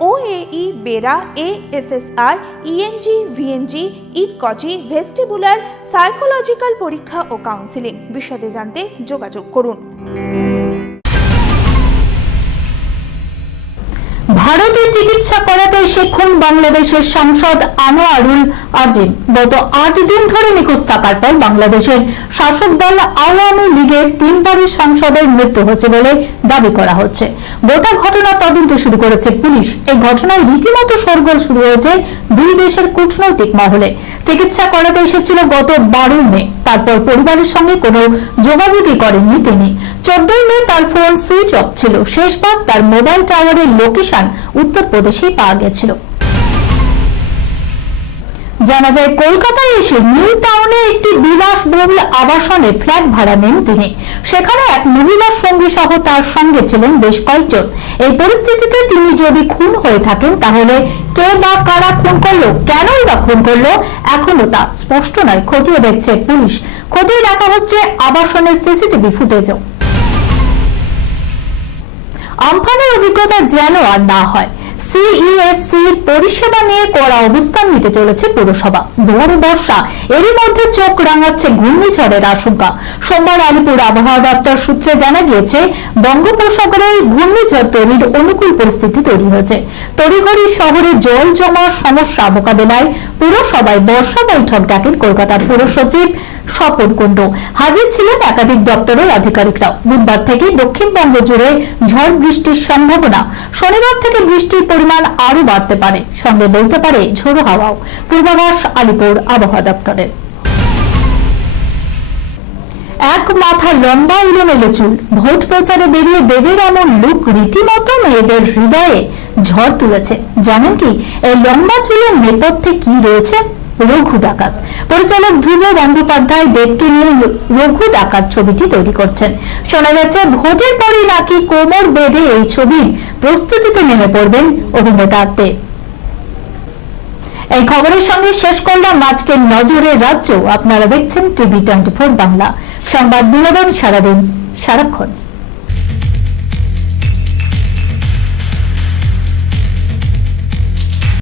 OAE BERA ASSR ENG VNG ইটকজি vestibular psychological পরীক্ষা ও counselling বিশদে জানতে যোগাযোগ করুন। চিকিৎসা করাতে শেখুন বাংলাদেশের সাংসদ আনোয়ারুল আজিম। গত আট দিন ধরে নিখোঁজ থাকার পর বাংলাদেশের শাসক দল আওয়ামী লীগের তিনবারের সাংসদের মৃত্যু হচ্ছে বলে দাবি করা হচ্ছে। গোটা ঘটনা তদন্ত শুরু করেছে পুলিশ। এই ঘটনায় রীতিমতো সরগোল শুরু হয়েছে দুই দেশের কূটনৈতিক মহলে। চিকিৎসা করাতে এসেছিল গত বারো মে। তারপর পরিবারের সঙ্গে কোনো যোগাযোগই করেননি তিনি। চোদ্দই মে তার ফোন সুইচ অফ ছিল। শেষবার তার মোবাইল টাওয়ারের লোকেশন পাওয়া গেছিল। জানা যায়, কলকাতায় এসে নিউ টাউনে একটি বিলাসবহুল আবাসনে ফ্ল্যাট ভাড়া নেন তিনি। সেখানে এক মহিলার সঙ্গী সহ তার সঙ্গে ছিলেন বেশ কয়েকজন। এই পরিস্থিতিতে তিনি যদি খুন হয়ে থাকেন, তাহলে কে বা কারা খুন করল, কেনই বা খুন করল, এখনও তা স্পষ্ট নয়। খতিয়ে দেখছে পুলিশ। খতিয়ে দেখা হচ্ছে আবাসনের সিসিটিভি ফুটেজও। আমফানের অভিজ্ঞতা যেন আর না হয়। সিইএসসি পরিষেবা নিয়ে অবস্থান নিতে চলেছে পুরসভা। বর্ষা, এরই মধ্যে চোখ রাঙাচ্ছে ঘূর্ণিঝড়ের আশঙ্কা। সোমবার আলিপুর আবহাওয়া দপ্তর সূত্রে জানা গিয়েছে বঙ্গোপসাগরে ঘূর্ণিঝড় তৈরির অনুকূল পরিস্থিতি তৈরি হয়েছে। তড়িঘড়ি শহরে জল জমার সমস্যা মোকাবেলায় পুরসভায় বর্ষা বৈঠক ডাকেন কলকাতার পুর সচিব স্বপন কুণ্ড। হাজির ছিলেন একাধিক দপ্তরের আধিকারিকরা বুধবার থেকে দক্ষিণবঙ্গ জুড়ে ঝড় বৃষ্টির সম্ভাবনা। শনিবার থেকে বৃষ্টির পরিমাণ আরও বাড়তে পারে। সঙ্গে বলতে পারে ঝোড়ো হাওয়াও। পূর্বাভাস আলিপুর আবহাওয়া দপ্তরের। এক মাথা লম্বা এলোমেলো চুল ভোট প্রচারে বেরিয়ে দেবের এমন লুক রীতিমতো মেয়েদের হৃদয়ে ঝড় তুলেছে। জানেন কি, এই লম্বা চুলের নেপথ্যে কি রয়েছে? রঘু ডাকাত। পরিচালক ধ্রুব বন্দ্যোপাধ্যায় দেবকে নিয়ে রঘু ডাকাত ছবিটি তৈরি করছেন। শোনা যাচ্ছে, ভোটের পরই নাকি কোমর বেঁধে এই ছবির প্রস্তুতিতে নেমে পড়বেন অভিনেতা এই খবরের সঙ্গে শেষ করলাম আজকের নজরের রাজ্য। আপনারা দেখছেন টিভি টোয়েন্টি ফোর বাংলা। সংবাদ বিনোদন সারাদিন সারাক্ষণ।